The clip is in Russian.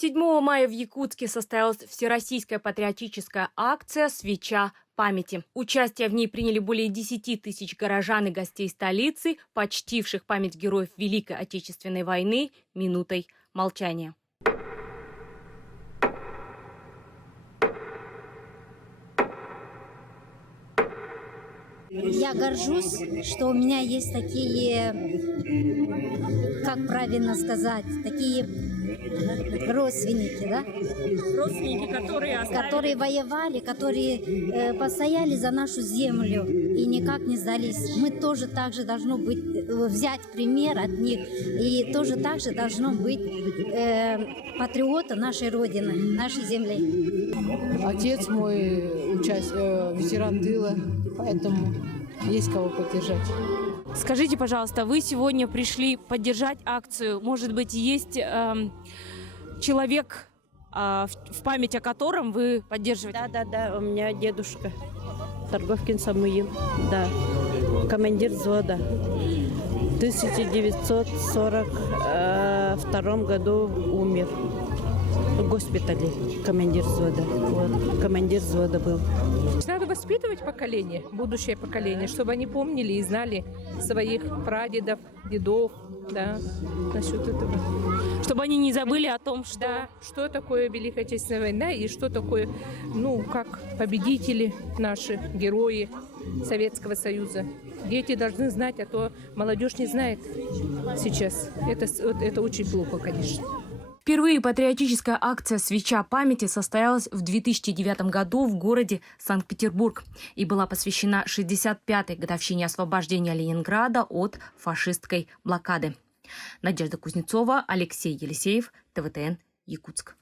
7 мая в Якутске состоялась всероссийская патриотическая акция «Свеча памяти». Участие в ней приняли более 10 тысяч горожан и гостей столицы, почтивших память героев Великой Отечественной войны минутой молчания. Я горжусь, что у меня есть такие, как правильно сказать, такие родственники, да? Родственники, Которые воевали, которые постояли за нашу землю и никак не сдались. Мы тоже так же должны быть, взять пример от них, и тоже так же должно быть патриота нашей Родины, нашей земли. Отец мой ветеран тыла, поэтому есть кого поддержать. Скажите, пожалуйста, вы сегодня пришли поддержать акцию. Может быть, есть человек, в память о котором вы поддерживаете? Да, у меня дедушка Торговкин Самуил, да, командир взвода. В 1942 году умер в госпитале, командир взвода. Вот, командир взвода был. Надо воспитывать поколение, будущее поколение, чтобы они помнили и знали своих прадедов, дедов, да, насчет этого. Чтобы они не забыли о том, что... Да, что такое Великая Отечественная война и что такое, как победители наши, герои Советского Союза. Дети должны знать, а то молодежь не знает сейчас. Это очень плохо, конечно. Впервые патриотическая акция «Свеча памяти» состоялась в 2009 году в городе Санкт-Петербург и была посвящена 65-й годовщине освобождения Ленинграда от фашистской блокады. Надежда Кузнецова, Алексей Елисеев, ТВТН, Якутск.